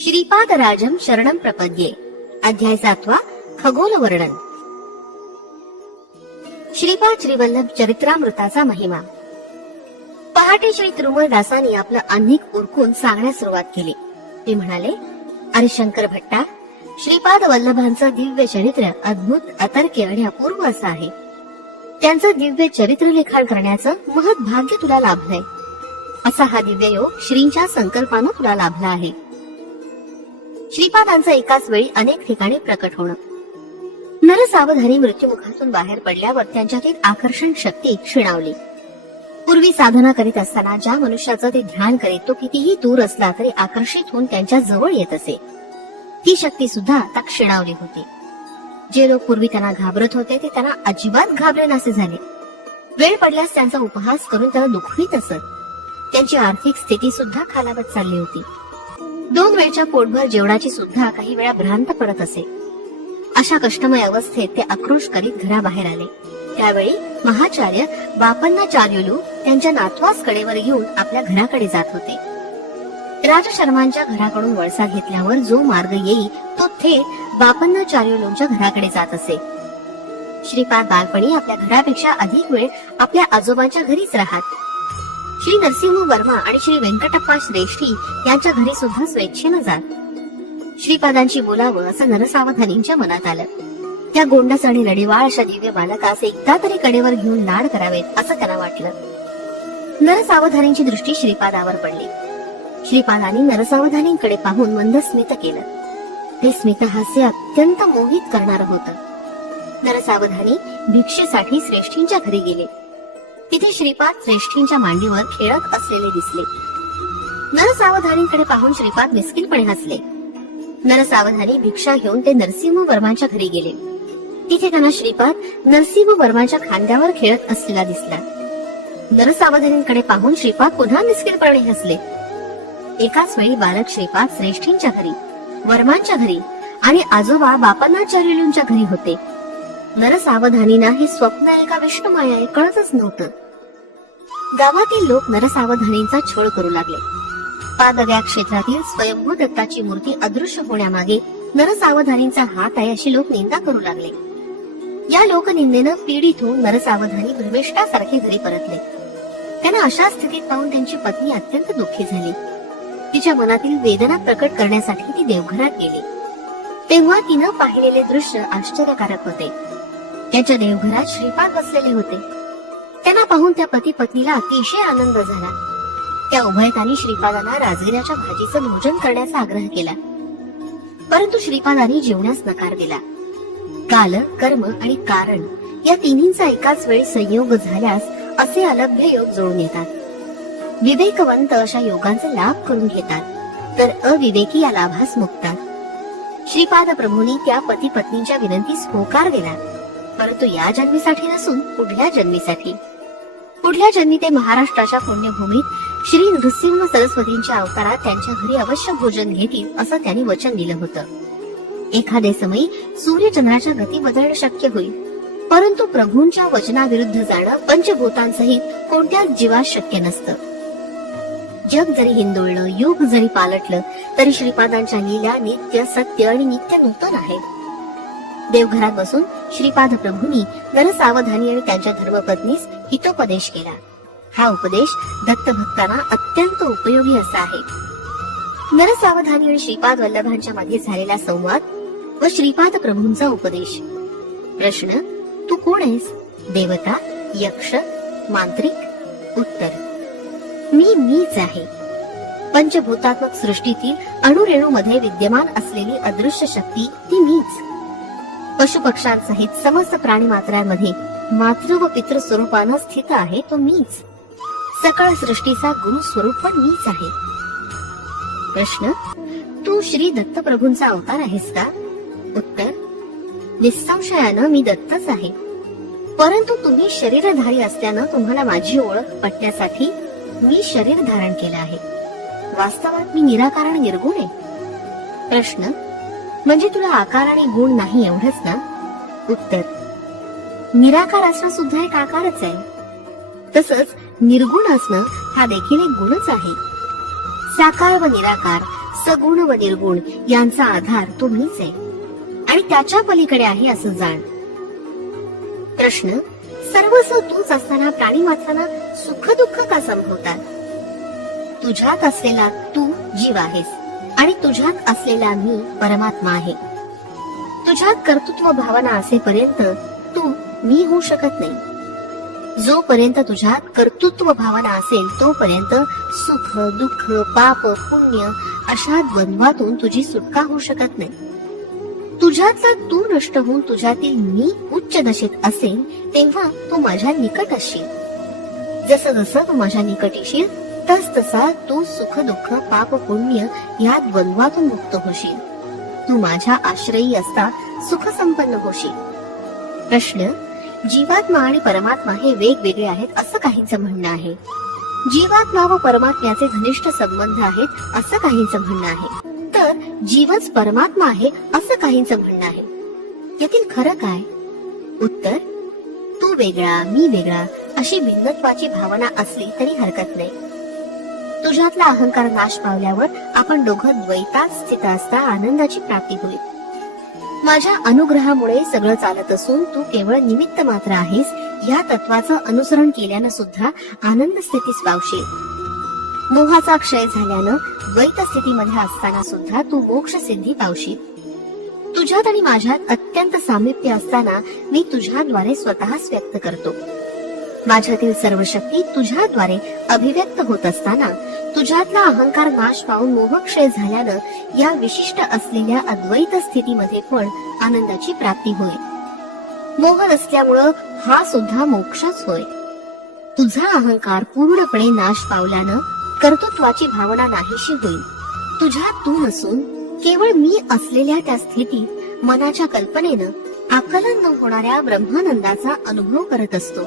श्रीपादराजं शरणं प्रपद्ये. अध्याय 7. खगोल वर्णन. श्रीपाद श्रीवल्लभ चरित्रामृताचा महिमा. पहाटे श्री तिरुमलदासांनी आपलं अन्निक उरकून सांगण्यास सुरुवात केली. ते म्हणाले, अरे शंकर भट्टा, श्रीपाद वल्लभांचं दिव्य चरित्र अद्भुत, अतर्क्य आणि अपूर्व असं आहे. त्यांचं दिव्य चरित्र लिखाण करण्याचं महत् भाग्य तुला लाभलंय. असा हा दिव्य योग श्रींच्या संकल्पानं तुला लाभला आहे. श्रीपादांचं एकाच वेळी अनेक ठिकाणी प्रकट होणं. नरसावधानी मृत्युमुखातून बाहेर पडल्यावर त्यांच्यातील आकर्षण शक्ती क्षीणावली. पूर्वी साधना करीत असताना ज्या मनुष्याचं ते ध्यान करीत तो कितीही दूर असला तरी आकर्षित होऊन त्यांच्या जवळ येत असे, ती शक्ती सुद्धा आता क्षीणावली होती. जे लोक पूर्वी त्यांना घाबरत होते ते त्यांना अजिबात घाबरेनासे झाले. वेळ पडल्यास त्यांचा उपहास करून त्यांना दुखवीत असत. त्यांची आर्थिक स्थिती सुद्धा खालावत चालली होती. 2 वेळच्या पोटभर जेवणाची सुद्धा काही वेळा भ्रांत पडत असे. अशा कष्टमय अवस्थेत ते आक्रोश करीत घराबाहेर आले. त्यावेळी महाचार्य बापन्नाचार्युलू त्यांच्या नातवास कडेवर घेऊन आपल्या घराकडे जात होते. राजशर्मांच्या घराकडून वळसा घेतल्यावर जो मार्ग येई तो थेट बापन्नाचार्युलूंच्या घराकडे जात असे. श्रीपाद बालपणी आपल्या घरापेक्षा अधिक वेळ आपल्या आजोबांच्या घरीच राहत. श्री नरसिंह वर्मा आणि श्री व्यंकटप्पा श्रेष्ठी यांच्या घरी सुद्धा स्वेच्छेनं जात. श्रीपादांची बोलावं असं नरसावधानींच्या मनात आलं. त्या गोंडस आणि लढीवाळ अशा दिव्य बालकास एकदा तरी कडेवर घेऊन लाड करावेत असं त्यांना वाटलं. नरसावधानींची दृष्टी श्रीपादावर पडली. श्रीपादांनी नरसावधानींकडे पाहून मंद स्मित केलं. ते स्मित हास्य अत्यंत मोहित करणारं होतं. नरसावधानी भिक्षेसाठी श्रेष्ठींच्या घरी गेले. तिथे श्रीपाद श्रेष्ठींच्या मांडीवर खेळत असलेले दिसले. नरसावधानींकडे पाहून श्रीपाद मिस्किलपणे हसले. नरसावधानी भिक्षा घेऊन ते नरसिंह वर्मांच्या घरी गेले. तिथे त्यांना श्रीपाद नरसिंह वर्मांच्या खांद्यावर खेळत असलेला दिसला. नरसावधानींकडे पाहून श्रीपाद पुन्हा मिस्किलपणे हसले. एकाच वेळी बालक श्रीपाद श्रेष्ठींच्या घरी, वर्मांच्या घरी आणि आजोबा बापन्नाचार्युलूंच्या घरी होते. नरसावधानींना हे स्वप्न आहे का विष्णुमाया आहे कळतच नव्हतं. गावातील लोक नरसावधानींचा छळ करू लागले. पादव्या क्षेत्रातील स्वयंभू दत्ताची मूर्ती अदृश्य होण्यामागे नरसावधानींचा हात आहे अशी लोक निंदा करू लागले. या लोकनिंदेनं पीडित होऊन नरसावधानी भ्रमिष्ठासारखे घरी परतले. त्यांना अशा स्थितीत पाहून त्यांची पत्नी अत्यंत दुःखी झाली. तिच्या मनातील वेदना प्रकट करण्यासाठी ती देवघरात गेली. तेव्हा तिनं पाहिलेले दृश्य आश्चर्यकारक होते. त्यांच्या देवघरात श्रीपाद बसलेले होते. त्यांना पाहून त्या पती पत्नीला अतिशय आनंद झाला. त्या उभयतांनी श्रीपादांना राजगिराच्या भाजीचं भोजन करण्याचा आग्रह केला. परंतु श्रीपादांनी जेवण्यास नकार दिला. काल, कर्म आणि कारण या तिन्हींचा एकाच वेळी संयोग झाल्यास असे अलभ्य योग जुळून येतात. विवेकवंत अशा योगांचा लाभ करून घेतात तर अविवेकी या लाभास मुकतात. श्रीपाद प्रभूंनी त्या पती पत्नीच्या विनंतीस होकार दिला, परंतु या जन्मीसाठी नसून पुढल्या जन्मीसाठी. पुढल्या जन्मी ते महाराष्ट्राच्या पुण्यभूमीत श्री नृसिंह सरस्वतींच्या अवतारात त्यांच्या घरी अवश्य भोजन घेतील असं त्यांनी वचन दिलं होतं. एखादे समयी सूर्यचंद्राच्या गती बदलणं शक्य होईल, परंतु प्रभूंच्या वचनाविरुद्ध जाणं पंचभूतांसहित कोणत्याच जीवास शक्य नसतं. जग जरी हिंदोळलं, युग जरी पालटलं तरी श्रीपादांच्या लीला नित्य सत्य आणि नित्य नूतन आहेत. देवघरात बसून श्रीपाद प्रभूंनी नरसावधानी आणि त्यांच्या धर्मपत्नीस हितोपदेश केला. हा उपदेश दत्तभक्तांना अत्यंत उपयोगी असा आहे. नरसावधानी आणि श्रीपाद वल्लभांच्या मध्ये झालेला संवाद व श्रीपाद प्रभूंचा उपदेश. प्रश्न: तू कोण आहेस? देवता, यक्ष, मांत्रिक? उत्तर: मीच आहे. पंचभूतात्मक सृष्टीतील अणुरेणूमध्ये विद्यमान असलेली अदृश्य शक्ती ती मीच. पशुपक्ष्यांसहित समस्त प्राणी मात्रांमध्ये मातृ व पितृ स्वरूपानं स्थित आहे तो मीच. सकळ सृष्टीचा गुरु स्वरूप पण मीच आहे. प्रश्न: तू श्री दत्तप्रभूंचा अवतार आहेस का? उत्तर: निसंशयानं मी दत्तच आहे, परंतु तुम्ही शरीरधारी असल्यानं तुम्हाला माझी ओळख पटण्यासाठी मी शरीर धारण केलं आहे. वास्तवात मी निराकार आणि निर्गुण आहे. प्रश्न: म्हणजे तुला आकार आणि गुण नाही एवढंच ना? उत्तर: निराकार असणं सुद्धा एक आकारच आहे. तसंच निर्गुण असणं हा देखील एक गुणच आहे. साकार व निराकार सगुण व निर्गुण यांचा आधार तो मीच आहे आणि त्याच्या पलीकडे आहे असं जाण. प्रश्न, सर्वस्व तूच असताना प्राणी मात्रांना सुख दुःख का संभवतात? तुझ्यात असलेला तू जीव आहेस आणि तुझ्यात असलेला मी परमात्मा आहे. तुझ्यात कर्तृत्व भावना असेपर्यंत तू मी होऊ शकत नाही. जोपर्यंत तुझ्यात कर्तृत्व भावना असेल तोपर्यंत सुख दुःख पाप पुण्य अशा द्वंद्वातून तुझी सुटका होऊ शकत नाही. तुझ्यातला तू नष्ट होऊन तुझ्यातील मी उच्च दशेत असेल तेव्हा तू माझ्या निकट असशील. जसं जसं तू माझ्या निकट येशील तस तसा तू सुख दुःख पाप पुण्य या द्वंद्वातून मुक्त होशील. तू माझ्या आश्रयी असता सुख संपन्न होशील. प्रश्न, जीवात्मा आणि परमात्मा हे वेगवेगळे आहेत असं काहींचं म्हणणं आहे. जीवात्मा व परमात्म्याचे घनिष्ठ संबंध आहेत असं काहींचं म्हणणं आहे. तर जीवच परमात्मा आहे असं काहींचं म्हणणं आहे. यातील खरं काय? उत्तर, तू वेगळा मी वेगळा अशी भिन्नत्वाची भावना असली तरी हरकत नाही. तुझ्यातला अहंकार नाश पावल्यावर आपण दोघं द्वैतात स्थित असता आनंदाची प्राप्ती होईल. माझ्या अनुग्रहामुळे सगळं चालत असून तू केवळ निमित्त मात्र आहेस या तत्वाचं अनुसरण केल्यानं सुद्धा आनंद स्थितीस पावशील. मोहाचा क्षय झाल्यानं द्वैत स्थितीमध्ये असताना सुद्धा तू मोक्ष सिद्धी पावशील. तुझ्यात आणि माझ्यात अत्यंत सामिप्य असताना मी तुझ्याद्वारे स्वतःच व्यक्त करतो. माझ्यातील सर्व शक्ती तुझ्याद्वारे अभिव्यक्त होत असताना तुझ्यातला अहंकार नाश पावून मोहक्षय झाल्यानं या विशिष्ट असलेल्या अद्वैत स्थितीमध्ये पण आनंदाची प्राप्ती होईल. मोह नसल्यामुळं हा सुद्धा मोक्षच होय. तुझा अहंकार पूर्णपणे नाश पावल्यानं कर्तृत्वाची भावना नाहीशी होईल. तुझ्यात तू नसून केवळ मी असलेल्या त्या स्थितीत मनाच्या कल्पनेनं आकलन न होणाऱ्या ब्रह्मानंदाचा अनुभव करत असतो.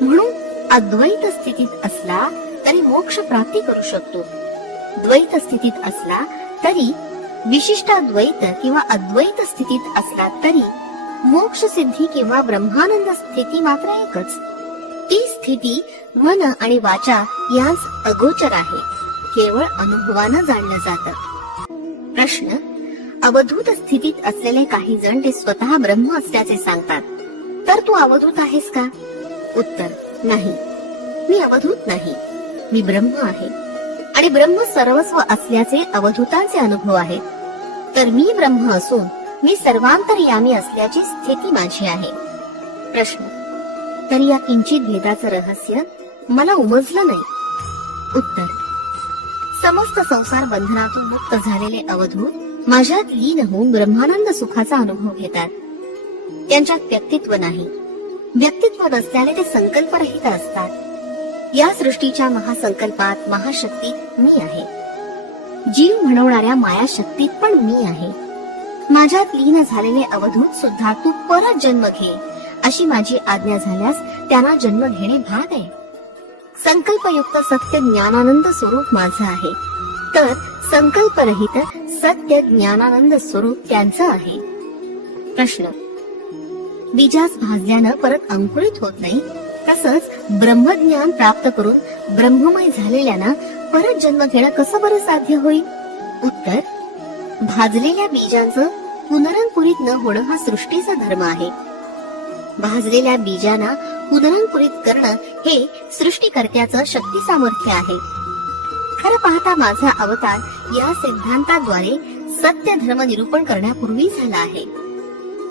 म्हणून अद्वैत स्थितीत असला तरी मोक्ष प्राप्ती करू शकतो. द्वैत स्थितीत असला तरी विशिष्ट द्वैत किंवा अद्वैत स्थितीत असला तरी मोक्ष सिद्धी किंवा ब्रह्मानंद स्थिती मात्र एकच. ती स्थिती मन आणि वाचा यांस अगोचर आहे. केवळ अनुभवानं जाणलं जातं. प्रश्न, अवधूत स्थितीत असलेले काही जण ते स्वतः ब्रह्म असल्याचे सांगतात. तर तू अवधूत आहेस का? उत्तर, नाही, मी अवधूत नाही. मी ब्रह्म आहे आणि ब्रह्म सर्वस्व असल्याचे अवधूतांचे अनुभव आहेत. तर मी ब्रह्म असून मी सर्वांतर्यामी असल्याची स्थिती माझी आहे. प्रश्न, तर या किंचित भेदाचं रहस्य मला उमजलं नाही. उत्तर, समस्त संसार बंधनातून मुक्त झालेले अवधूत माझ्यात लीन होऊन ब्रह्मानंद सुखाचा अनुभव घेतात. त्यांच्यात व्यक्तित्व नाही. व्यक्तित्व नसल्याने ते संकल्परहित असतात. या सृष्टीच्या महासंकल्पात महाशक्तीत मी आहे. जीव म्हणवणाऱ्या मायाशक्तीत पण मी आहे. माझ्यात लीन झालेले अवधूत सुद्धा तू परत जन्म घे अशी माझी आज्ञा झाल्यास त्यांना जन्म घेणे भाग आहे. संकल्पयुक्त सत्य ज्ञानानंद स्वरूप माझं आहे. तर संकल्परहित सत्य ज्ञानानंद स्वरूप त्यांचं आहे. प्रश्न, बीजास भाजल्यानं परत अंकुरित होत नाही तसंच ब्रह्मज्ञान प्राप्त करून ब्रह्ममय झालेल्यांना परत जन्म घेणं कसं बरं साध्य होईल? उत्तर, भाजलेल्या बीजांचं पुनरंकुरित न होणं हा सृष्टीचा धर्म आहे. भाजलेल्या बीजांना पुनरंकुरित करणं हे सृष्टीकर्त्याचं शक्ती सामर्थ्य आहे. खरं पाहता माझा अवतार या सिद्धांताद्वारे सत्य धर्म निरूपण करण्यापूर्वी झाला आहे.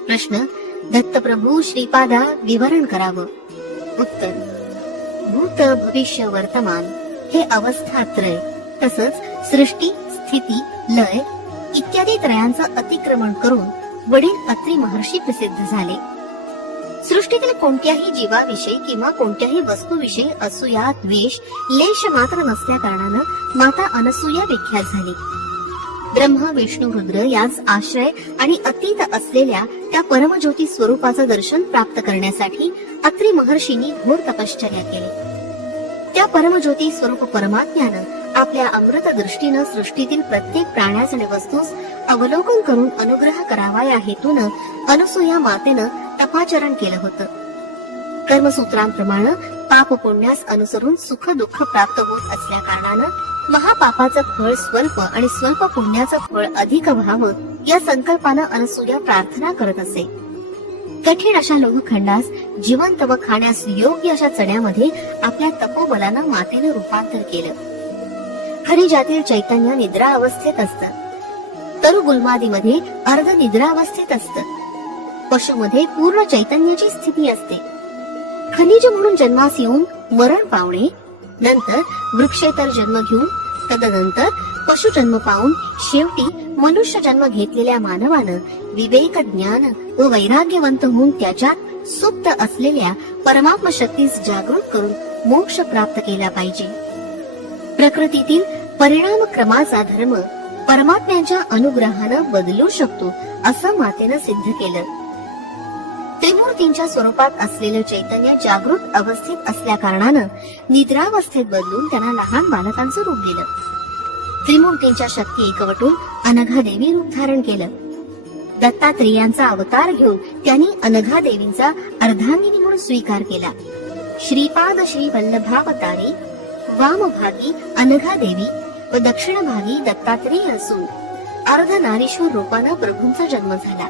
प्रश्न, दत्तप्रभू श्रीपादा विवरण करावं. उत्तर, भूत भविष्य वर्तमान हे अवस्थात्रय तसंच सृष्टी स्थिती लय इत्यादी त्रयांचं अतिक्रमण करून वडील अत्रि महर्षी प्रसिद्ध झाले. सृष्टीतील कोणत्याही जीवाविषयी किंवा कोणत्याही वस्तूविषयी असूया द्वेष लेश मात्र नसल्या कारणानं माता अनसूया विख्यात झाली. ब्रह्म विष्णू रुद्र यांस आश्रय आणि अतीत असलेल्या त्या परमज्योती स्वरूपाचं दर्शन प्राप्त करण्यासाठी अत्रि महर्षींनी घोर तपश्चर्या केली. त्या परमज्योती स्वरूप परमात्म्यानं आपल्या अमृत दृष्टीनं सृष्टीतील प्रत्येक प्राण्यास आणि वस्तूस अवलोकन करून अनुग्रह करावा या हेतूनं अनसूया मातेनं तपाचरण केलं होतं. कर्मसूत्रांप्रमाणे पाप पुण्यास अनुसरून सुख दुःख प्राप्त होत असल्या कारणानं महापापाचं फळ स्वल्प आणि स्वल्प पुण्याचं फळ अधिक व्हावं या संकल्पानं अनसूया प्रार्थना करत असे. कठीण अशा लोहखंडास जिवंत व खाण्यास योग्य अशा चण्यामध्ये आपल्या तपोबलानं मातेनं रूपांतर केलं. खनिजातील चैतन्य निद्रा अवस्थेत असतं. तरु गुलमादीमध्ये अर्ध निद्रा अवस्थेत असतं. पशुमध्ये पूर्ण चैतन्याची स्थिती असते. खनिज म्हणून जन्मास येऊन मरण पावणे, नंतर वृक्षेतर जन्म घेऊन तदनंतर पशु जन्म पाहून शेवटी मनुष्य जन्म घेतलेल्या मानवानं विवेक ज्ञान व वैराग्यवंत होऊन त्याच्यात सुप्त असलेल्या परमात्म शक्तीस जागृत करून मोक्ष प्राप्त केला पाहिजे. प्रकृतीतील परिणाम क्रमाचा धर्म परमात्म्याच्या अनुग्रहानं बदलू शकतो असं मातेनं सिद्ध केलं. त्रिमूर्तींच्या स्वरूपात असलेलं चैतन्य जागृत अवस्थेत असल्या कारणानं निद्रावस्थेत बदलून त्यांना लहान बालकांचं रूप दिलं. त्रिमूर्तींच्या शक्ती एकवटून अनघा देवी रूप धारण केलं. दत्तात्रेयांचा अवतार घेऊन त्यांनी अनघा देवींचा अर्धांगिनी म्हणून स्वीकार केला. श्रीपाद श्री वल्लभावतारी वामभागी अनघा देवी व दक्षिण भागी दत्तात्रेय असून अर्ध नारीश्वर रूपानं प्रभूंचा जन्म झाला.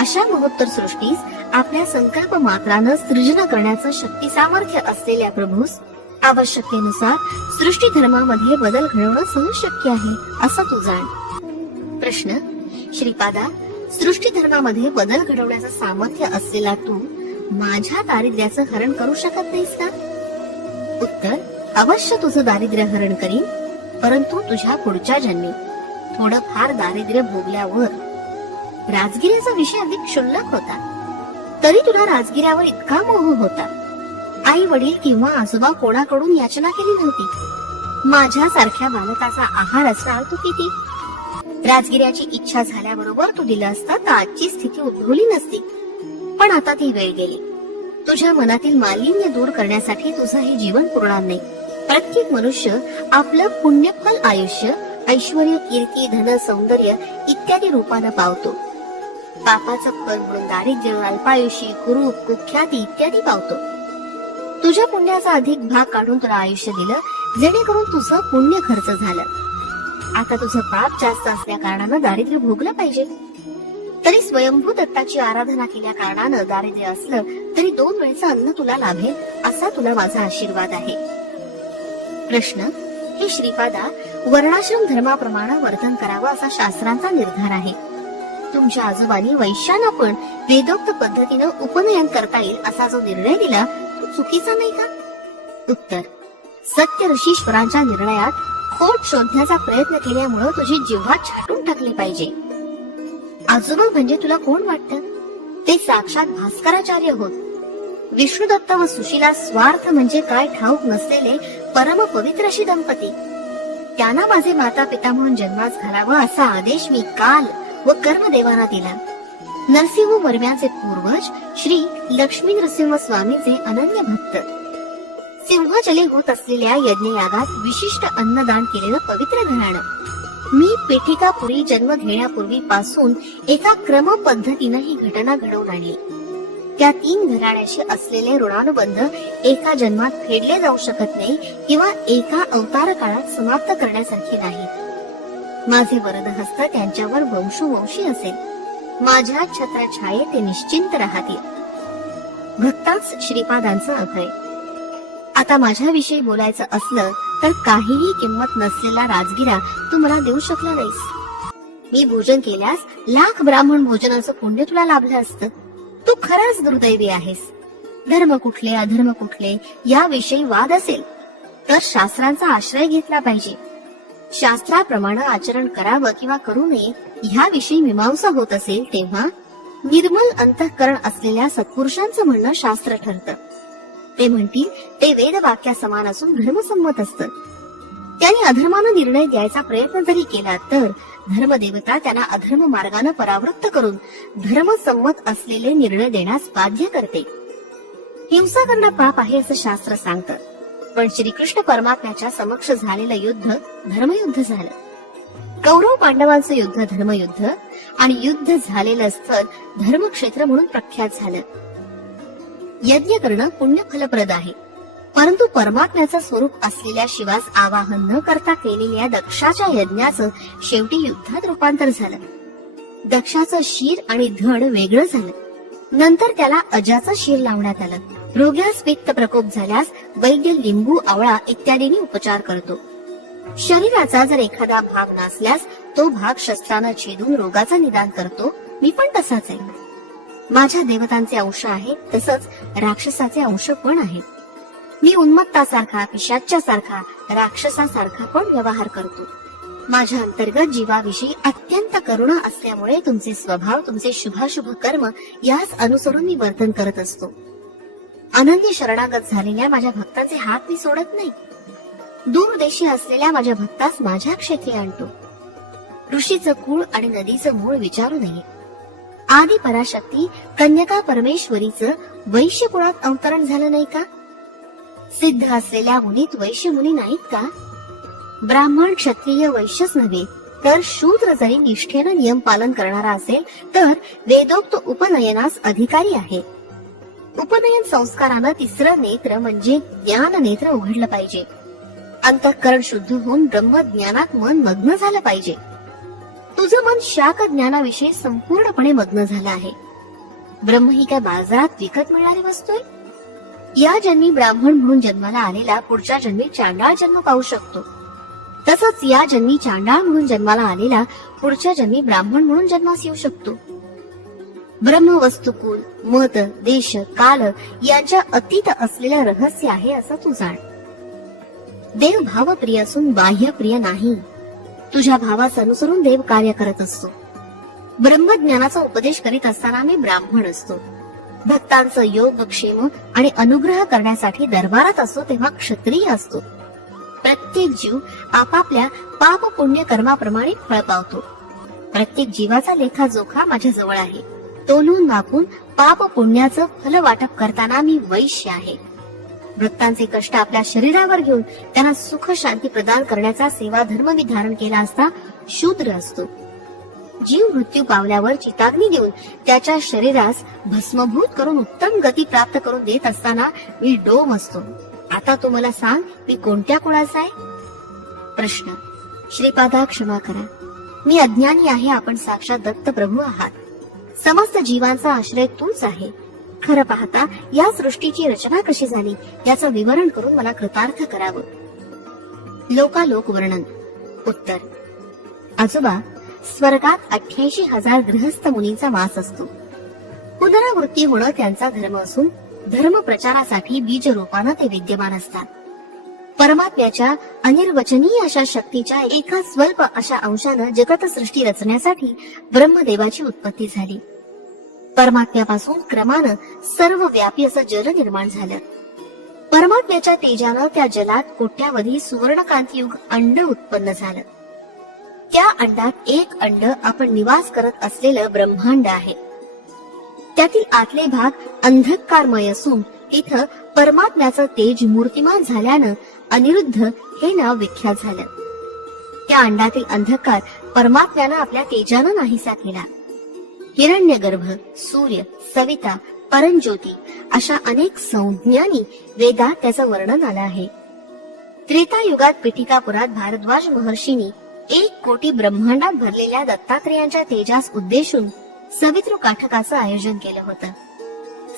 अशा महोत्तर सृष्टीस आपल्या संकल्प मात्रानं सृजन करण्याचं शक्ती सामर्थ्य असलेल्या प्रभूस आवश्यकतेनुसार सृष्टी धर्मामध्ये बदल घडवणं सहज शक्य आहे असं तू जाण. प्रश्न: श्रीपादा, सृष्टी धर्मामध्ये बदल घडवण्याचं सामर्थ्य असलेला तू माझ्या दारिद्र्याचं हरण करू शकत नाहीस का? उत्तर: अवश्य तुझं दारिद्र्य हरण करीन, परंतु तुझ्या पुढच्या जन्मी थोडं फार दारिद्र्य भोगल्यावर. राजगिऱ्याचा विषय अधिक क्षुल्लक होता, तरी तुला राजगिऱ्यावर इतका मोह होता. आई वडील किंवा आजोबा कोणाकडून याचना केली नव्हती. माझ्यासारख्या बालकाचा आहार असणार तू किती. राजगिऱ्याची इच्छा झाल्याबरोबर तू दिलं असता तर आजची स्थिती उद्भवली नसती. पण आता ती वेळ गेली. तुझ्या मनातील मालिन्य दूर करण्यासाठी तुझं हे जीवन पुरणार नाही. प्रत्येक मनुष्य आपलं पुण्यफल आयुष्य, ऐश्वर्य, कीर्ती, धन, सौंदर्य इत्यादी रूपानं पावतो. पापाचं फळ म्हणून दारिद्र्य, अल्पायुषी, कुरूप, कुख्याती इत्यादी पावतो. तुझ्या पुण्याचा अधिक भाग काढून तुला आयुष्य दिलं, जेणेकरून तुझं पुण्य खर्च झालं. आता तुझं पाप जास्त असल्या कारणानं दारिद्र्य भोगलं पाहिजे. तरी स्वयंभू दत्ताची आराधना केल्या कारणानं दारिद्र्य असलं तरी 2 वेळचं अन्न तुला लाभेल असा तुला माझा आशीर्वाद आहे. प्रश्न: हे श्रीपादा, वर्णाश्रम धर्माप्रमाणे वर्तन करावं असा शास्त्रांचा निर्धार आहे. तुमच्या आजोबांनी वैश्यांना पण वेदोक्त पद्धतीनं उपनयन करता येईल असा जो निर्णय दिला तो चुकीचा नाही का? उत्तर: सत्य ऋषीश्वरांच्या निर्णयात खोट शोधण्याचा प्रयत्न केल्यामुळे तुझी जिव्हा छाटून टाकली पाहिजे. आजोबा म्हणजे तुला कोण वाटतं? ते साक्षात भास्कराचार्य होत. विष्णुदत्त व सुशीला स्वार्थ म्हणजे काय ठाऊक नसलेले परम पवित्र अशी दंपती. त्यांना माझे माता पिता म्हणून जन्मास घालावा असा आदेश मी काल व कर्मदेवांना दिला. नरसिंह वर्म्याचे पूर्वज श्री लक्ष्मी नरसिंह स्वामीचे अनन्य भक्त. सिंहाचले होत असलेल्या यज्ञयागात विशिष्ट अन्नदान केलेलं पवित्र घराणं. मी पेठिकापुरी जन्म घेण्यापूर्वी पासून एका क्रम पद्धतीनं ही घटना घडवून आणली. त्या 3 घराण्याशी असलेले ऋणानुबंध एका जन्मात फेडले जाऊ शकत नाही किंवा एका अवतार काळात समाप्त करण्यासारखे नाही. माझे वरदहस्त त्यांच्यावर वंशोवंशी असेल. माझ्या छत्रछायेत ते निश्चिंत राहतील. भक्ताच श्रीपादांचा अभय. आता माझ्याविषयी बोलायचं असलं तर काहीही किंमत नसलेला राजगिरा तू मला देऊ शकला नाहीस. मी भोजन केल्यास लाख ब्राह्मण भोजनाचं पुण्य तुला लाभलं असतं. तू खराच दुर्दैवी आहेस. धर्म कुठले अधर्म कुठले याविषयी वाद असेल तर शास्त्रांचा आश्रय घेतला पाहिजे. शास्त्राप्रमाणे आचरण करावं किंवा करू नये ह्याविषयी मीमांसा होत असेल तेव्हा निर्मल अंतःकरण असलेल्या सत्पुरुषांचं म्हणणं शास्त्र ठरतं. ते म्हणतील ते वेद वाक्या समान असून धर्मसंमत असतं. त्यांनी अधर्मानं निर्णय द्यायचा प्रयत्न जरी केला तर धर्मदेवता त्यांना अधर्म मार्गाने परावृत्त करून धर्मसंमत असलेले निर्णय देण्यास बाध्य करते. हिंसा करणं पाप आहे असं शास्त्र सांगतं. पण श्रीकृष्ण परमात्म्याच्या समक्ष झालेलं युद्ध धर्मयुद्ध झालं. कौरव पांडवांचं युद्ध धर्मयुद्ध आणि युद्ध झालेलं स्थळ धर्मक्षेत्र म्हणून प्रख्यात झालं. यज्ञ करणं पुण्य फलप्रद आहे, परंतु परमात्म्याचं स्वरूप असलेल्या शिवास आवाहन न करता केलेल्या दक्षाच्या यज्ञाचं शेवटी युद्धात रूपांतर झालं. दक्षाचं शीर आणि धड वेगळं झालं. नंतर त्याला अजाचं शीर लावण्यात आलं. रोग्यास पित्त प्रकोप झाल्यास वैद्य लिंबू, आवळा इत्यादींनी उपचार करतो. शरीराचा जर एखादा भाग नसल्यास तो भाग शस्त्रानं छेदून रोगाचा निदान करतो. मी पण तसाच आहे. माझ्या देवतांचे अंश आहे, तसंच राक्षसाचे अंश पण आहे. मी उन्मत्तासारखा, पिशाच्यासारखा, राक्षसासारखा पण व्यवहार करतो. माझ्या अंतर्गत जीवाविषयी अत्यंत करुणा असल्यामुळे तुमचे स्वभाव, तुमचे शुभाशुभ कर्म यास अनुसरून मी वर्तन करत असतो. अनन्य शरणागत झालेल्या माझ्या भक्तांचे हात मी सोडत नाही. दूरदेशी असलेल्या माझ्या भक्तास माझ्या क्षेत्री आणतो. ऋषीचं कुळ आणि नदीचं मूळ विचारू नये. आदी पराशक्ती कन्यका परमेश्वरीचं वैश्य कुळात अवतरण झालं नाही का? सिद्ध असलेल्या मुनीत वैश्य मुनी नाहीत का? ब्राह्मण, क्षत्रिय, वैश्यच नव्हे तर शूद्र जरी निष्ठेनं नियम पालन करणारा असेल तर वेदोक्त उपनयनास अधिकारी आहे. उपनयन संस्कारानं तिसरं नेत्र म्हणजे ज्ञान नेत्र उघडलं पाहिजे. अंतःकरण शुद्ध होऊन ब्रह्मज्ञानात मन मग्न झालं पाहिजे. तुझं मन शाक ज्ञानाविषयी संपूर्णपणे मग्न झालं आहे. ब्रह्म ही काय बाजारात विकत मिळणारी वस्तू आहे? या जन्मी ब्राह्मण म्हणून जन्माला आलेला पुढच्या जन्मी चांडाळ जन्म पाहू शकतो. तसंच या जन्मी चांडाळ म्हणून जन्माला आलेला पुढच्या जन्मी ब्राह्मण म्हणून जन्मास येऊ शकतो. ब्रह्म वस्तुकुल, मत, देश, काल यांच्या अतीत असलेलं रहस्य आहे असं तू जाण. देव भावप्रिय असून बाह्यप्रिय नाही. तुझ्या भावास अनुसरून देव कार्य करत असतो. ब्रह्मज्ञानाचा उपदेश करीत असताना मी ब्राह्मण असतो. भक्तांचं योगक्षेम आणि अनुग्रह करण्यासाठी दरबारात असतो तेव्हा क्षत्रिय असतो. प्रत्येक जीव आपापल्या पाप पुण्य कर्माप्रमाणे फळ पावतो. प्रत्येक जीवाचा लेखाजोखा माझ्या जवळ आहे. तोलून मापून पाप पुण्याचं फल वाटप करताना मी वैश्य आहे. भक्तांचे कष्ट आपल्या शरीरावर घेऊन त्यांना सुख शांती प्रदान करण्याचा सेवा धर्म मी धारण केला असता शूद्र असतो. जीव मृत्यू पावल्यावर चिताग्नी देऊन त्याच्या शरीरास भस्मभूत करून उत्तम गती प्राप्त करून देत असताना मी डोम असतो. आता तू मला सांग, मी कोणत्या कुळाचा आहे? प्रश्न. श्रीपादा, क्षमा करा, मी अज्ञानी आहे. आपण साक्षात दत्त प्रभू आहात. समस्त जीवांचा आश्रय तूच आहे. खरं पाहता या सृष्टीची रचना कशी झाली याचं विवरण करून मला कृतार्थ करावं. लोकालोक वर्णन. उत्तर. आजोबा, स्वर्गात 88,000 गृहस्थ मुनींचा वास असतो. पुनरावृत्ती होणं त्यांचा धर्म असून धर्म प्रचारासाठी बीज रूपानं ते विद्यमान असतात. परमात्म्याच्या अनिर्वचनीय अशा शक्तीच्या एका स्वल्प अशा अंशानं जगत सृष्टी रचण्यासाठी ब्रह्मदेवाची उत्पत्ती झाली. परमात्म्यापासून क्रमानं सर्व व्यापी असं जल निर्माण झालं. परमात्म्याच्या तेजानं त्या जलात कोट्यावधी सुवर्णकांतीयुग अंड उत्पन्न झालं. त्या अंडात एक अंड आपण निवास करत असलेलं ब्रह्मांड आहे. त्यातील आतले भाग अंधकारमय असून इथं परमात्म्याचं तेज मूर्तिमान झाल्यानं अनिरुद्ध हे नाव विख्यात झालं. त्या अंडातील अंधकार परमात्म्यानं आपल्या तेजानं नाहीसा केला. हिरण्यगर्भ, सूर्य, सविता, परंज्योती अशा अनेक संज्ञांनी वेदात त्याचं वर्णन आलं आहे. त्रेतायुगात पिठिकापुरात भारद्वाज महर्षींनी 1 कोटी ब्रह्मांडात भरलेल्या दत्तात्रेयांच्या तेजास उद्देशून सवितृ काठकाचं आयोजन केलं होतं.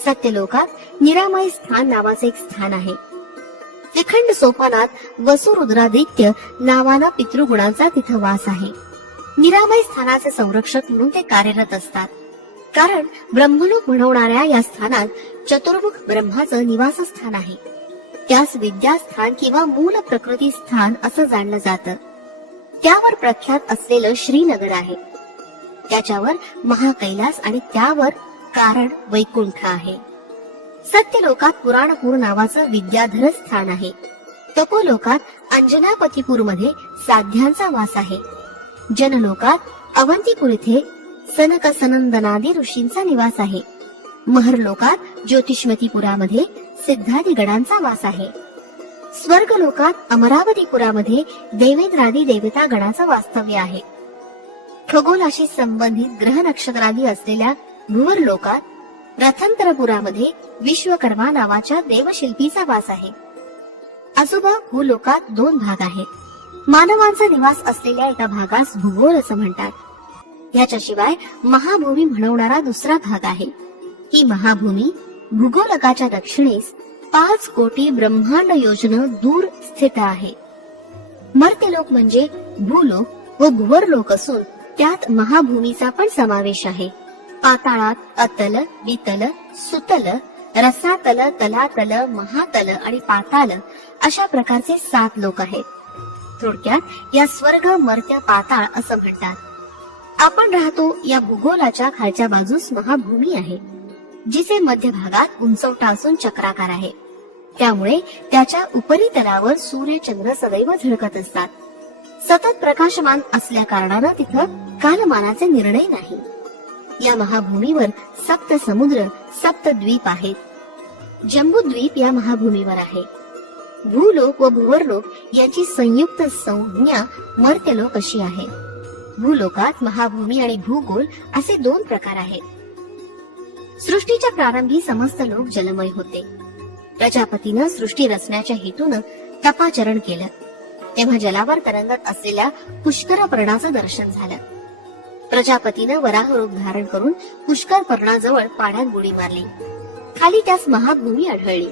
सत्यलोकात निरामय स्थान नावाचं एक स्थान आहे. त्रिखंड सोपानात वसुरुद्रादित्य नावाना पितृगुणांचा तिथं वास आहे. निरामय स्थानाचे संरक्षक म्हणून ते कार्यरत असतात. कारण ब्रह्मलोक म्हणवणाऱ्या या स्थानात चतुर्मुख ब्रह्माचं निवासस्थान आहे. त्यास विद्यास्थान किंवा मूल प्रकृती स्थान असं जाणलं जातं. त्यावर प्रख्यात असलेलं श्रीनगर आहे. त्याच्यावर महाकैलास आणि त्यावर कारण वैकुंठ आहे. सत्यलोकात पुराणपूर नावाचं विद्याधर स्थान आहे. तपोलोकात अंजनापतीपूर मध्ये साध्यांचा वास आहे. जनलोकात अवंतीपूर इथे सनक सनंदनादी ऋषींचा निवास आहे. महरलोकात ज्योतिष्मतीपुरामध्ये सिद्धादी गणांचा वास आहे. स्वर्गलोकात अमरावतीपुरामध्ये देवेंद्रादी देवता गणाचं वास्तव्य आहे. खगोलाशी संबंधित ग्रह नक्षत्रादी असलेल्या भुवर लोकात रथंतरपुरामध्ये विश्वकर्मा नावाच्या देवशिल्पीचा वास आहे. आजोबा, भूलोकात दोन भाग आहेत. मानवांचा निवास असलेल्या एका भागास भूगोल असं म्हणतात. याच्याशिवाय महाभूमी म्हणवणारा दुसरा भाग आहे. ही महाभूमी भूगोलकाच्या दक्षिणेस 5 कोटी ब्रह्मांड योजन दूर स्थित आहे. मर्त्यलोक म्हणजे भूलोक व भुवरलोक असून त्यात महाभूमीचा पण समावेश आहे. पाताळात अतल, वितल, सुतल, रसातल, तलातल, महातल आणि पाताल अशा प्रकारचे 7 लोक आहेत. थोडक्यात या स्वर्ग, मर्त्य, पाताळ असं म्हणतात. आपण राहतो या भूगोलाच्या खालच्या बाजूस महाभूमी आहे, जिचे मध्यभागात उंचवटा असून चक्राकार आहे. त्यामुळे त्याच्या उपरितलावर सूर्य, चंद्र सदैव झळकत असतात. सतत प्रकाशमान असल्या कारणानं तिथं कालमानाचे निर्णय नाही. या महाभूमीवर 7 समुद्र, 7 द्वीप आहेत. जम्बूद्वीप या महाभूमीवर आहे. भूलोक व भुवरलोक याची संयुक्त संज्ञा मर्त्यलोक अशी आहे. भूलोकात महाभूमी आणि भूगोल असे 2 प्रकार आहेत. सृष्टीच्या प्रारंभी समस्त लोक जलमय होते. प्रजापतीनं सृष्टी रचण्याच्या हेतून तपाचरण केलं. तेव्हा जलावर तरंगत असलेल्या पुष्कर पर्णाचं दर्शन झालं. प्रजापतीनं वराह रूप धारण करून पुष्कर पर्णाजवळ पाण्यात बुडी मारली. खाली त्यास महाभूमी आढळली.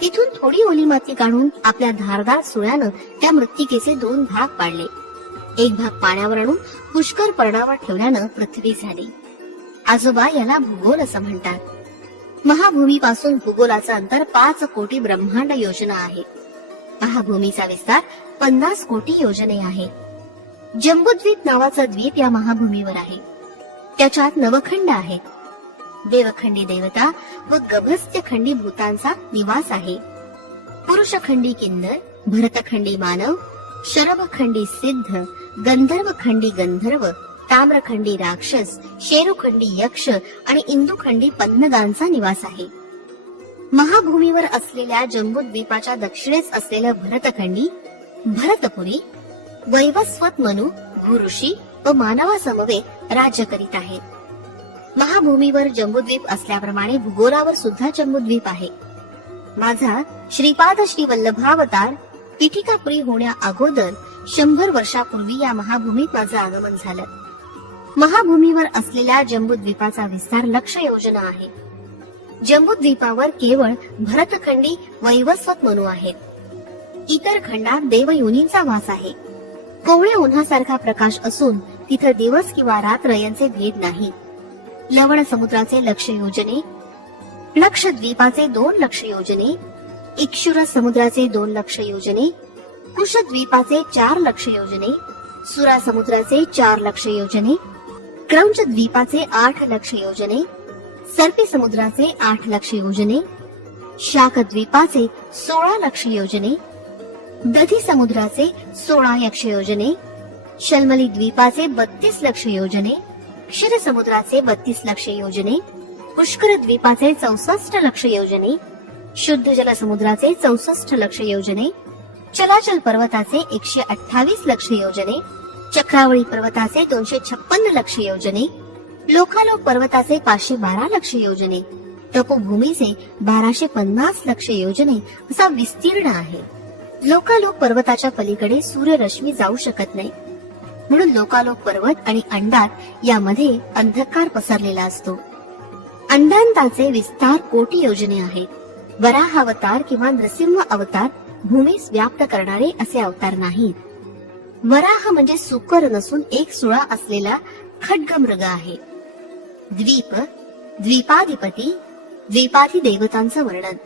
तिथून थोडी ओली माती काढून आपल्या धारदार सुळ्यानं त्या मृत्तिकेचे 2 भाग पाडले. एक भाग पाण्यावर आणून पुष्कर पर्णावर ठेवल्यानं पृथ्वी झाली. आजोबा, याला भूगोल असं म्हणतात. महाभूमीपासून भूगोलाचं अंतर 5 कोटी ब्रह्मांड योजना आहे. महाभूमीचा विस्तार 50 कोटी योजने आहे. जम्बूद्वीप नावाचा द्वीप या महाभूमीवर आहे. त्याच्यात नवखंड आहेत. देवखंडी देवता व गभस्त्यखंडी भूतांचा निवास आहे. पुरुषखंडी किन्नर, भरतखंडी मानव, शरभखंडी सिद्ध, गंधर्वखंडी गंधर्व, ताम्रखंडी राक्षस, शेरुखंडी यक्ष आणि इंदुखंडी पन्नगांचा निवास आहे. महाभूमीवर असलेल्या जम्बूद्वीपाच्या दक्षिणेस असलेलं भरतखंडी, भरतपुरी, वैवस्वत मनु, भूऋषी व मानवासमवेत राज्य करीत आहेत. महाभूमीवर जम्बूद्वीप असल्याप्रमाणे भूगोलावर सुद्धा जम्बूद्वीप आहे. माझा श्रीपाद श्री वल्लभावतार पीठिकापुरी होण्या अगोदर 100 वर्षापूर्वी या महाभूमीत माझं आगमन झालं. महाभूमीवर असलेल्या जम्बूद्वीपाचा विस्तार 1,00,000 योजना आहे. जम्बूद्वीपावर केवळ भरतखंडी वैवस्वत मनु आहेत. इतर खंडात देवयोनींचा वास आहे. कोवळ्या उन्हासारखा प्रकाश असून तिथं दिवस किंवा रात्र यांचे भेद नाही. लवण समुद्राचे 1,00,000 योजने, लक्षद्वीपाचे 2,00,000 योजने, इक्षुर समुद्राचे 2,00,000 योजने, कुशद्वीपाचे 4,00,000 योजने, सुरा समुद्राचे 4,00,000 योजने, क्रौंच द्वीपाचे 8,00,000 योजने, सर्पी समुद्राचे 8,00,000 योजने, शाक द्वीपाचे 16,00,000 योजने, दधी समुद्राचे 16,00,000 योजने, शल्मली द्वीपाचे 32,00,000 योजने, क्षीर समुद्राचे 32,00,000 योजने, पुष्कर द्वीपाचे 64,00,000 योजने, शुद्ध जल समुद्राचे 64,00,000 योजने, चलाचल पर्वताचे 128,00,000 योजने, चक्रावळी पर्वताचे 256,00,000 योजने, लोकालोक पर्वताचे 512,00,000 योजने, तपोभूमीचे 1250,00,000 योजने असा विस्तीर्ण आहे. लोकालोक पर्वताच्या पलीकडे सूर्यरश्मी जाऊ शकत नाही, म्हणून लोकालोक पर्वत आणि अंडात यामध्ये अंधकार पसरलेला असतो. अंडांताचे विस्तार कोटी योजने आहेत. वराह अवतार किंवा नृसिंह अवतार भूमीस व्याप्त करणारे असे अवतार नाहीत. वराह म्हणजे सुकर नसून एक सुळा असलेला खड्गमृग आहे. द्वीप, द्वीपाधिपती, द्वीपाधी देवतांचं वर्णन.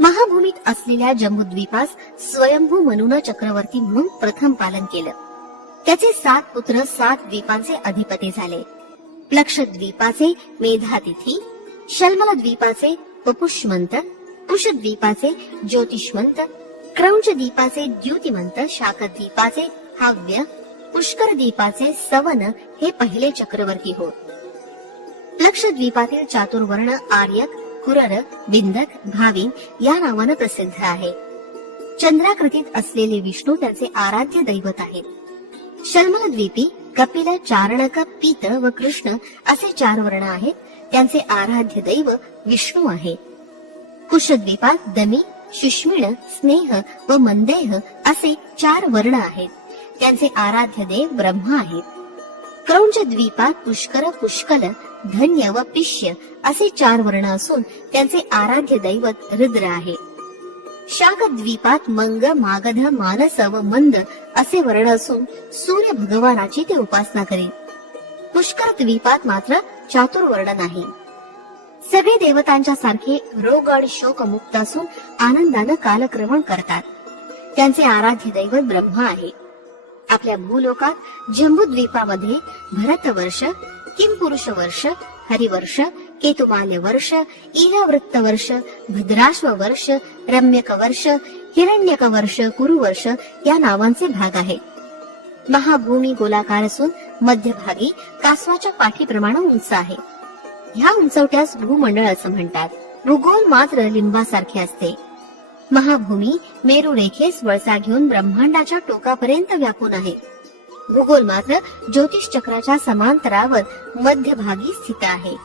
महाभूमीत असलेल्या जम्बूद्वीपास स्वयंभू मनुनं चक्रवर्ती म्हणून प्रथम पालन केलं. त्याचे 7 पुत्र 7 द्वीपांचे अधिपती झाले. लक्षद्वीपाचे मेधातिथी, शल्मल द्वीपाचे पपुष्मंत, कुशद्वीपाचे ज्योतिष्मंत, क्रौंच द्वीपाचे द्युतिमंत, शाकद्वीपाचे हाव्य, पुष्कर द्वीपाचे सवन हे पहिले चक्रवर्ती होत. लक्षद्वीपातील चातुर्वर्ण आर्यक, कुरर, बिंदक, भाविन या नावानं प्रसिद्ध आहे. चंद्राकृतीत असलेले विष्णू त्यांचे आराध्य दैवत आहेत. शल्मल द्वीपी कपिल, चारणक, पीत व कृष्ण असे 4 वर्ण आहेत. त्यांचे आराध्य दैव विष्णू आहे. कुशद्वीपात दमी, शुष्मिळ, स्नेह व मंदेह असे 4 वर्ण आहेत. त्यांचे आराध्य देव ब्रह्मा आहेत. क्रौंच द्वीपात पुष्कर, पुष्कल, धन्य व पिष्य असे 4 वर्ण असून त्यांचे आराध्य दैवत रुद्र आहे. शाक द्वीपात मंग, मागध, मानस व मंद असे वर्ण असून सूर्य भगवानाची ते उपासना करीत. पुष्कर द्वीपात मात्र चातुर्वर्ण नाही. सगळे देवतांच्या सारखे रोग आणि शोक मुक्त असून आनंदानं कालक्रमण करतात. त्यांचे आराध्य दैवत ब्रह्मा आहे. आपल्या भूलोकात जम्बूद्वीपामध्ये भरतवर्ष, किंपुरुष वर्ष, हरिवर्ष, केतुमाल्य वर्ष, ईलावृत्त वर्ष, भद्राश्व वर्ष, रम्यक वर्ष, हिरण्यक वर्ष, कुरुवर्ष या नावांचे भाग आहेत. महाभूमी गोलाकार असून मध्यभागी कासवाच्या पाठीप्रमाणे उंच आहे. ह्या उंचवट्यास भूमंडळ असं म्हणतात. भूगोल मात्र लिंबासारखे असते. महाभूमी मेरू रेखेस वळसा घेऊन ब्रह्मांडाच्या टोकापर्यंत व्यापून आहे. भूगोल मात्र ज्योतिष चक्राच्या समांतरावर मध्यभागी स्थित आहे.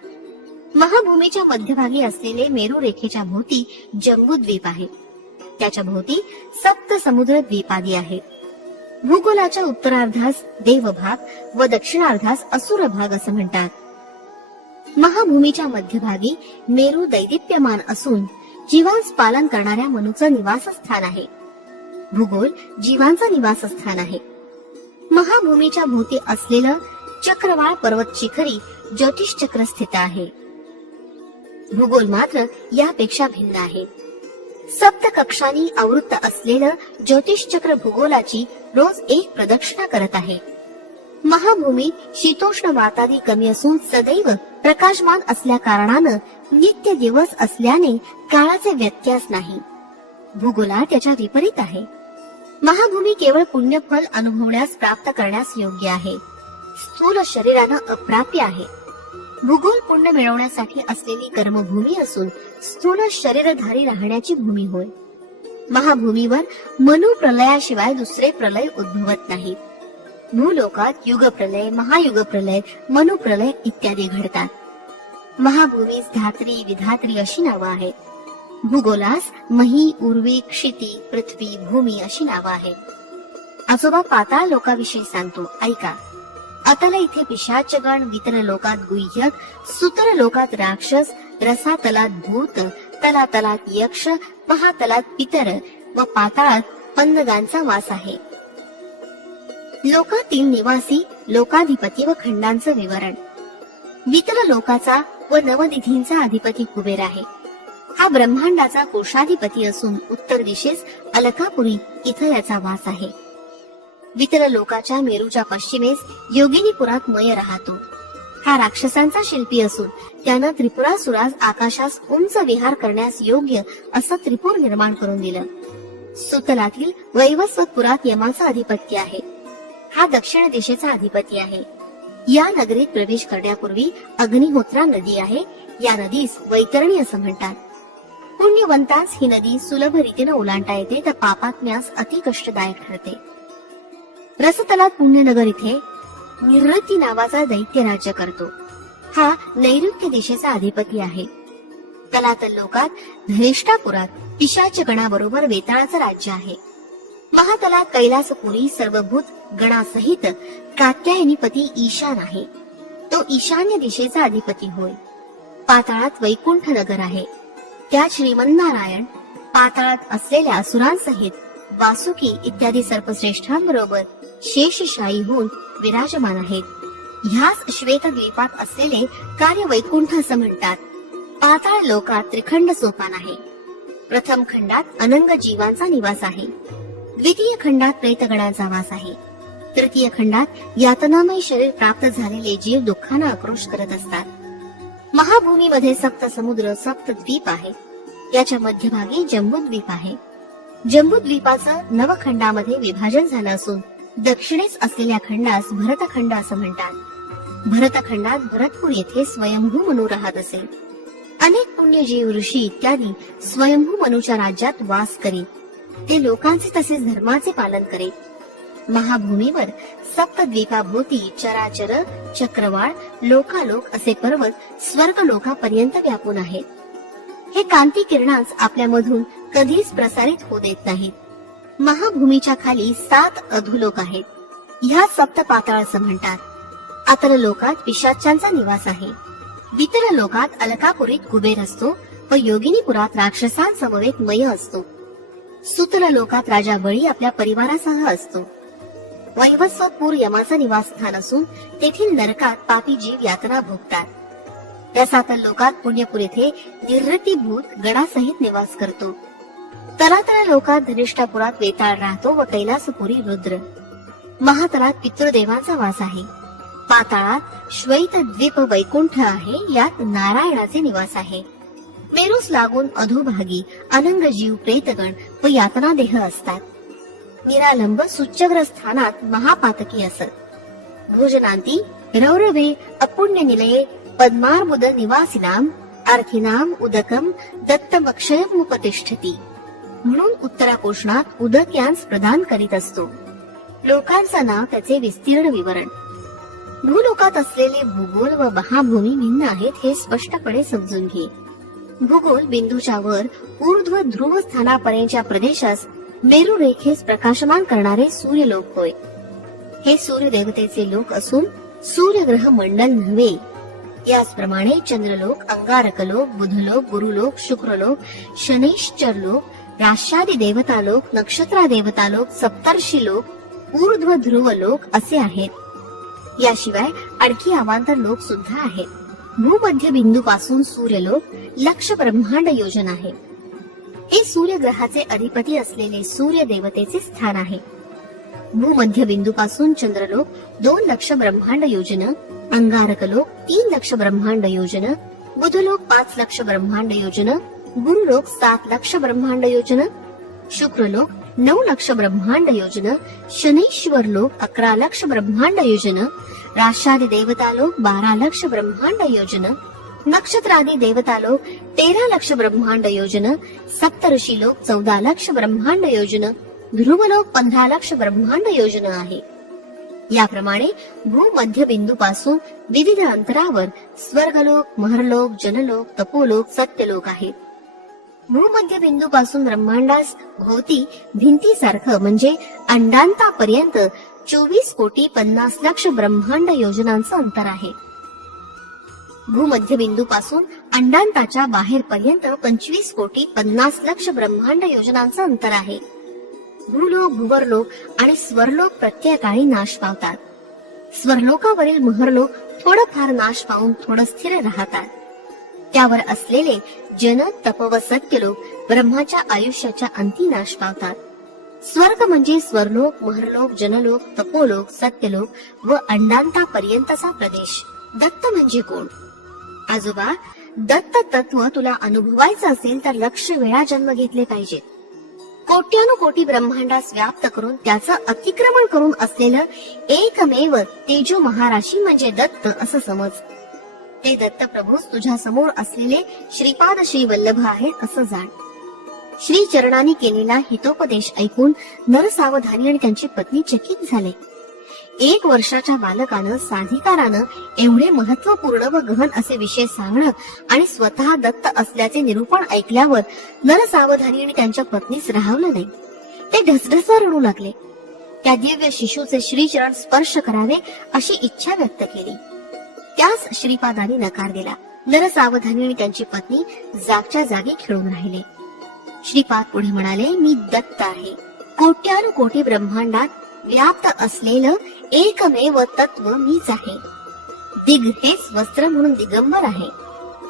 महाभूमीच्या मध्यभागी असलेले मेरू रेखेच्या भोवती जम्बूद्वीप आहे. त्याच्या भोवती 7 समुद्र द्वीपादी आहेत. भूगोलाच्या उत्तरार्धास देवभाग व दक्षिणार्धास असुर भाग असं म्हणतात. महाभूमीच्या मध्यभागी मेरू दैदिप्यमान असून जीवांस पालन करणाऱ्या मनुचं निवासस्थान आहे. भूगोल जीवांचं निवासस्थान आहे. महाभूमीच्या भोवती असलेलं चक्रवाळ पर्वत शिखरी ज्योतिष चक्र स्थित आहे. भूगोल मात्र यापेक्षा भिन्न आहे. 7 कक्षांनी आवृत्त असलेलं ज्योतिष चक्र भूगोलाची रोज एक प्रदक्षिणा करत आहे. महाभूमी शीतोष्ण वातादी कमी असून सदैव प्रकाशमान असल्या कारणानं नित्य दिवस असल्याने काळाचे व्यत्यास नाही. भूगोला त्याच्या विपरीत आहे. महाभूमी केवळ पुण्यफल अनुभवण्यास प्राप्त करण्यास योग्य आहे. स्थूल शरीरानं अप्राप्य आहे. भूगोल पुण्य मिळवण्यासाठी असलेली कर्मभूमी असून स्थूल शरीरधारी राहण्याची भूमी होय. महाभूमीवर मनु प्रलयाशिवाय दुसरे प्रलय उद्भवत नाहीत. भूलोकात युगप्रलय, महायुगप्रलय, मनुप्रलय इत्यादी घडतात. महाभूमीस धात्री, विधात्री अशी नावं आहेत. भूगोलास मही, उर्वी, क्षिती, पृथ्वी, भूमी अशी नावं आहेत. आजोबा पाताळ लोकाविषयी सांगतो, ऐका. अतल इथे पिशाचगण, वितर लोकात गुह्यक, सुतर लोकात राक्षस, रसातलात भूत, तलातलात यक्ष, महातलात पितर व पाताळात पन्नगांचा वास आहे. लोकातील निवासी, लोकाधिपती व खंडांचं विवरण. वितर लोकाचा व नवनिधींचा अधिपती कुबेर आहे. हा ब्रह्मांडाचा कोशाधिपती असून उत्तर दिशेस अलकापुरी इथं याचा वास आहे. वितर लोकाच्या मेरूच्या पश्चिमेस योगिनीपुरात मय राहतो. हा राक्षसांचा शिल्पी असून त्यानं त्रिपुरासुरास आकाशास उंच विहार करण्यास योग्य असं त्रिपुर निर्माण करून दिलं. सुतलातील वैवस्वतपुरात यमाचा अधिपत्य आहे. हा दक्षिण दिशेचा अधिपती आहे. या नगरीत प्रवेश करण्यापूर्वी अग्निहोत्रा नदी आहे. या नदीस वैतरणी असं म्हणतात. पुण्यवंतास ही नदी सुलभ रीतीने ओलांडता येते तर पापात्म्यास अति कष्टदायक ठरते. रसतलात पुण्यनगर इथे निवृत्ती नावाचा दैत्य राज्य करतो. हा नैऋत्य दिशेचा अधिपती आहे. तलातल लोकात धनिष्ठापुरात पिशाच गणाबरोबर वेताळाचं राज्य आहे. महातलात कैलासपुरी सर्वभूत गणासहित कात्यायनीपती ईशान आहे. तो ईशान्य दिशेचा अधिपती होय. पाताळात वैकुंठ नगर आहे. त्यात श्रीमन्नारायण पाताळात असलेल्या असुरांसहित वासुकी इत्यादी सर्पश्रेष्ठांबरोबर शेषशाही होऊन विराजमान आहेत. ह्याच श्वेतद्वीपात असलेले कार्य वैकुंठ असं म्हणतात. पाताळ लोकात त्रिखंड सोपान आहे. प्रथम खंडात अनंग जीवांचा निवास आहे. द्वितीय खंडात प्रेतगणांचा वास आहे. तृतीय खंडात यातनामय शरीर प्राप्त झालेले जीव दुःखानं आक्रोश करत असतात. महाभूमीमध्ये 7 समुद्र, 7 द्वीप आहे. याच्या मध्यभागी जम्बूद्वीप आहे. जम्बूद्वीपाचं 9 खंडामध्ये विभाजन झालं असून दक्षिणेस असलेल्या खंडास भरतखंड असं म्हणतात. भरतखंडात भरतपूर येथे स्वयंभू मनु राहत असेल. अनेक पुण्यजीव, ऋषी इत्यादी स्वयंभू मनुच्या राज्यात वास करीत. ते लोकांचे तसेच धर्माचे पालन करीत. महाभूमीवर 7 द्वीपाभोवती चराचर, चक्रवाळ, लोकालोक असे पर्वत स्वर्ग लोकापर्यंत व्यापून आहेत. हे कांती किरणांस आपल्यामधून कधीच प्रसारित होऊ देत नाहीत. महाभूमीच्या खाली 7 अधोलोक आहेत. ह्या सप्त पाताळ असं म्हणतात. आतर लोकात पिशाच्यांचा निवास आहे. वितर लोकात अलकापुरीत कुबेर असतो व योगिनीपुरात राक्षसांसमवेत मय असतो. सुतर लोकात राजा बळी आपल्या परिवारासह असतो. वैवस्वतपूर यमाचं निवासस्थान असून तेथील नरकात पापी जीव यातना भोगतात. त्या सातल लोकात पुण्यपूर येथे निर्रतीभूत गणासहित निवास करतो. तलातल लोकात धनिष्ठापुरात वेताळ राहतो व कैलासपुरी रुद्र. महातलात पितृदेवांचा वास आहे. पाताळात श्वेत द्वीप वैकुंठ आहे. यात नारायणाचे निवास आहे. मेरूस लागून अधोभागी अनंग जीव प्रेतगण व यातना देह असतात. निरालंब सुच्चग्र स्थानात महापातकी असत. भोजनांती रौरवे अपुण्य निलये पद्मार्बुद निवासिनाम आर्थिनाम उदकम दत्तमक्षयमुपतिष्ठती. म्हणून उत्तरापोषणात उदक यांस प्रदान करीत असतो. लोकांचं नाव त्याचे विस्तीर्ण विवरण. भूलोकात असलेले भूगोल व महाभूमी भिन्न आहेत हे स्पष्टपणे समजून घे. भूगोल बिंदूच्या वर ऊर्ध्व ध्रुव स्थानापर्यंतच्या प्रदेशास मेरू रेखेस प्रकाशमान करणारे सूर्यलोक होय. हे सूर्य देवतेचे लोक असून सूर्यग्रह मंडल नव्हे. याचप्रमाणे चंद्रलोक, अंगारकलोक, बुधलोक, गुरुलोक, शुक्रलोक, शनैश्चरलोक, राष्ट्रादी देवतालोक, नक्षत्रा देवतालोक, सप्तर्षी लोक, ऊर्ध्व ध्रुव लोक असे आहेत. याशिवाय आणखी अवांतर लोक सुद्धा आहेत. भूमध्य बिंदू पासून सूर्यलोक लक्ष ब्रह्मांड योजन आहे. हे सूर्यग्रहाचे अधिपती असलेले सूर्य देवतेचे स्थान आहे. भूमध्य बिंदू पासून चंद्रलोक 2 लक्ष ब्रह्मांड योजन, अंगारकलोक 3 लक्ष ब्रह्मांड योजन, बुधलोक 5 लक्ष ब्रह्मांड योजन, गुरुलोक 7 लक्ष ब्रह्मांड योजन, शुक्रलोक 9 लक्ष ब्रह्मांड योजन, शनीश्वर लोक 11 लक्ष ब्रह्मांड योजन, राष्ट्रादी देवतालोक 12 लक्ष ब्रह्मांड योजन, नक्षत्रादी देवतालोक 13 लक्ष ब्रह्मांड योजन, सप्तऋषी लोक 14 लक्ष ब्रह्मांड योजन, ध्रुवलोक 15 लक्ष ब्रह्मांड योजन आहे. याप्रमाणे भूमध्य बिंदू पासून विविध अंतरावर स्वर्गलोक, महरलोक, जनलोक, तपोलोक, सत्यलोक आहेत. भूमध्य बिंदू पासून ब्रह्मांडास भोवती भिंतीसारखं म्हणजे अंडांतापर्यंत 24 कोटी 50 लक्ष ब्रह्मांड योजनांचं अंतर आहे. भूमध्य बिंदू पासून अंडांताच्या बाहेर पर्यंत 25 कोटी 50 लक्ष ब्रह्मांड योजनांचं अंतर आहे. भूलोक, भुवरलोक आणि स्वरलोक प्रत्येकाळी नाश पावतात. स्वरलोकावरील महरलोक थोडंफार नाश पावून थोडं स्थिर राहतात. त्यावर असलेले जन, तप व सत्यलोक ब्रह्माच्या आयुष्याच्या अंती नाश पावतात. स्वर्ग म्हणजे स्वरलोक, महरलोक, जनलोक, तपोलोक, सत्यलोक व अंडांतापर्यंतचा प्रदेश. दत्त म्हणजे कोण? आजोबा, दत्त तत्व तुला अनुभवायचं असेल तर लक्ष वेळा जन्म घेतले पाहिजे. कोट्यानुकोटी ब्रह्मांडास व्याप्त करून त्याचं अतिक्रमण करून असलेलं एकमेव तेजो महाराशी म्हणजे दत्त असं समज. ते दत्त प्रभूस तुझ्या समोर असलेले श्रीपाद श्री वल्लभ आहेत असं जाण. श्री चरणांनी केलेला हितोपदेश ऐकून नरसावधानी आणि त्यांची पत्नी चकित झाले. 1 वर्षाच्या बालकानं साधिकारानं एवढे महत्वपूर्ण व गहन असे विषय सांगणं आणि स्वतः दत्त असल्याचे निरूपण ऐकल्यावर नरसावधानी आणि त्यांच्या पत्नीस राहवलं नाही. ते ढसढसा रडू लागले. त्या दिव्य शिशूचे श्रीचरण स्पर्श करावे अशी इच्छा व्यक्त केली. त्यास श्रीपादांनी नकार दिला. नरसावधानी आणि त्यांची पत्नी जागच्या जागी खेळून राहिले. श्रीपाद पुढे म्हणाले, मी दत्त आहे. कोट्यानुकोटी ब्रह्मांडात व्याप्त असलेलं एकमेव तत्व मीच आहे. दिग हेच वस्त्र म्हणून दिगंबर आहे.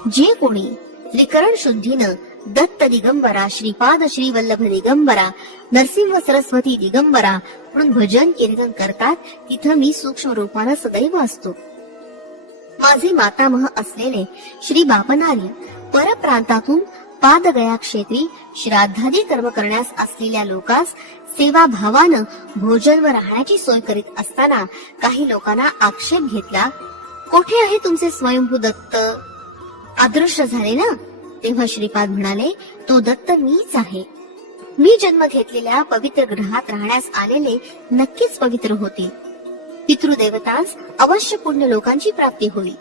जे कोणी त्रिकरण शुद्धीनं दत्त दिगंबरा, श्रीपाद श्री वल्लभ दिगंबरा, नरसिंह सरस्वती दिगंबरा म्हणून भजन कीर्तन करतात तिथं मी सूक्ष्म रूपानं सदैव असतो. माझे मातामह असलेले श्री बापनार्य परप्रांतातून पादगया क्षेत्री श्राद्धादी कर्म करण्यास असलेल्या लोकांस सेवा भावानं भोजन व राहण्याची सोय करीत असताना काही लोकांना आक्षेप घेतला, कोठे आहे तुमचे स्वयंभू दत्त? अदृश्य झाले ना? तेव्हा श्रीपाद म्हणाले, तो दत्त मीच आहे. मी जन्म घेतलेल्या पवित्र ग्रहात राहण्यास आलेले नक्कीच पवित्र होतील. पितृदेवतांस अवश्य पुण्य लोकांची प्राप्ती होईल.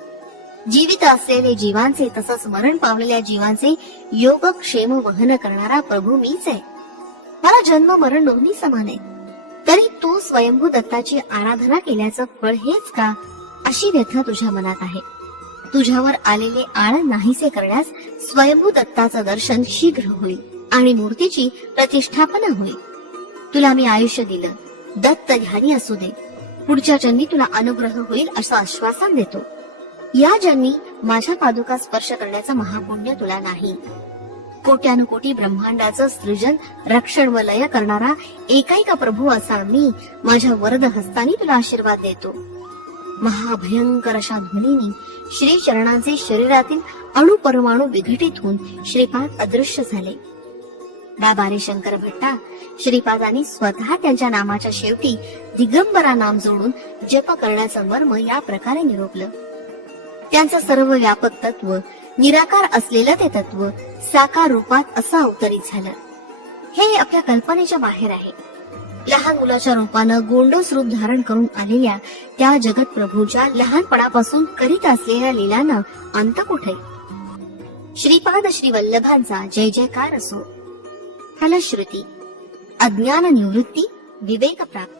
जीवित असलेले जीवांचे तसंच मरण पावलेल्या जीवांचे योगक्षेम वहन करणारा प्रभू मीच आहे. मला जन्म मरण दोन्ही समान आहे. तरी तू स्वयंभू दत्ताची आराधना केल्याचं फळ हेच का, अशी व्यथा तुझ्या मनात आहे. तुझ्यावर आलेले आळ नाहीसे करण्यास स्वयंभू दत्ताचं दर्शन शीघ्र होईल आणि मूर्तीची प्रतिष्ठापना होईल. तुला मी आयुष्य दिलं, दत्त ध्यानी असू दे. पुढच्या जन्मी तुला अनुग्रह होईल असं आश्वासन देतो. या जन्मी माझ्या पादुका स्पर्श करण्याचं महापुण्य तुला नाही. कोट्यानुकोटी ब्रह्मांडाचं सृजन, रक्षण व लय करणारा एकाएका प्रभू असा मी माझ्या वरद हस्तानी तुला आशीर्वाद देतो. महाभयंकर अशा ध्वनीने श्री चरणांचे शरीरातील अणुपरमाणू विघटित होऊन श्रीपाद अदृश्य झाले. बाबा रे शंकर भट्टा श्रीपादांनी स्वतः त्यांच्या नामाच्या शेवटी दिगंबरा नाम जोडून जप करण्याचं मर्म या प्रकारे निरोपलं. त्यांचं सर्व व्यापक तत्व, निराकार असलेलं ते तत्व साकार रूपात असं अवतरित झालं. हे आपल्या कल्पनेच्या बाहेर आहे. लहान मुलाच्या रूपानं गोंडस रूप धारण करून आलेल्या त्या जगत प्रभूच्या लहानपणापासून करीत असलेल्या लीलांना अंत कुठे. श्रीपाद श्री वल्लभांचा जय जयकार असो. फलश्रुती अज्ञान निवृत्ती, विवेक प्राप्ती.